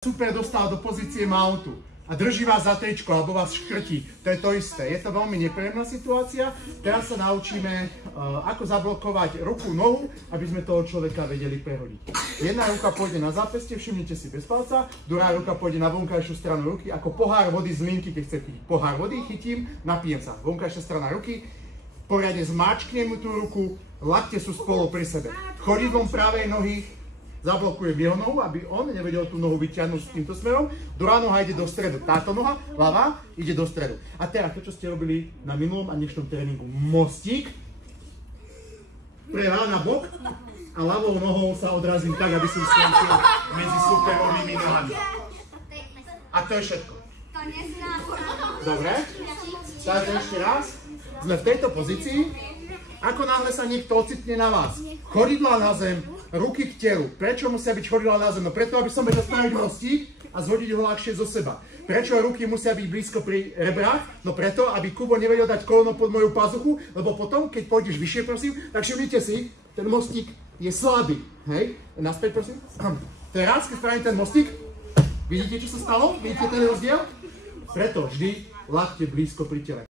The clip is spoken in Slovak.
super dostal do pozície mountu a drží vás za tričko alebo vás škrtí. To je to isté. Je to veľmi nepríjemná situácia. Teraz sa naučíme, ako zablokovať ruku, nohu, aby sme toho človeka vedeli prehodiť. Jedna ruka pôjde na zápestie, všimnite si bez palca, druhá ruka pôjde na vonkajšiu stranu ruky, ako pohár vody z linky, keď chcem chytiť pohár vody, chytím, napijem sa. Vonkajšia strana ruky, poriadne zmáčknem mu tú ruku, lakte sú spolu pri sebe. Chodidlom pravej nohy zablokujem jeho nohu, aby on nevedel tú nohu vyťahnuť s týmto smerom. Druhá noha ide do stredu. Táto noha, ľavá, ide do stredu. A teraz to, čo ste robili na minulom a dnešnom tréningu. Mostík. Prehľad na bok a ľavou nohou sa odrazím tak, aby som skončil medzi superovými nohami. A to je všetko. Dobre? Takže ešte raz. Sme v tejto pozícii. Ako náhle sa niekto ocitne na vás, chodidlá na zem, ruky k telu. Prečo musia byť chodidlá na zem? No preto, aby som vedel spraviť mostík a zhodiť ho ľahšie zo seba. Prečo ruky musia byť blízko pri rebrách? No preto, aby Kubo nevedel dať koleno pod moju pazuchu, lebo potom, keď pôjdeš vyššie, prosím, tak všimnite si, ten mostík je slabý. Hej? Naspäť, prosím. Teraz, keď spravím ten mostík, vidíte, čo sa stalo? Vidíte ten rozdiel? Preto vždy lakte blízko pri tele.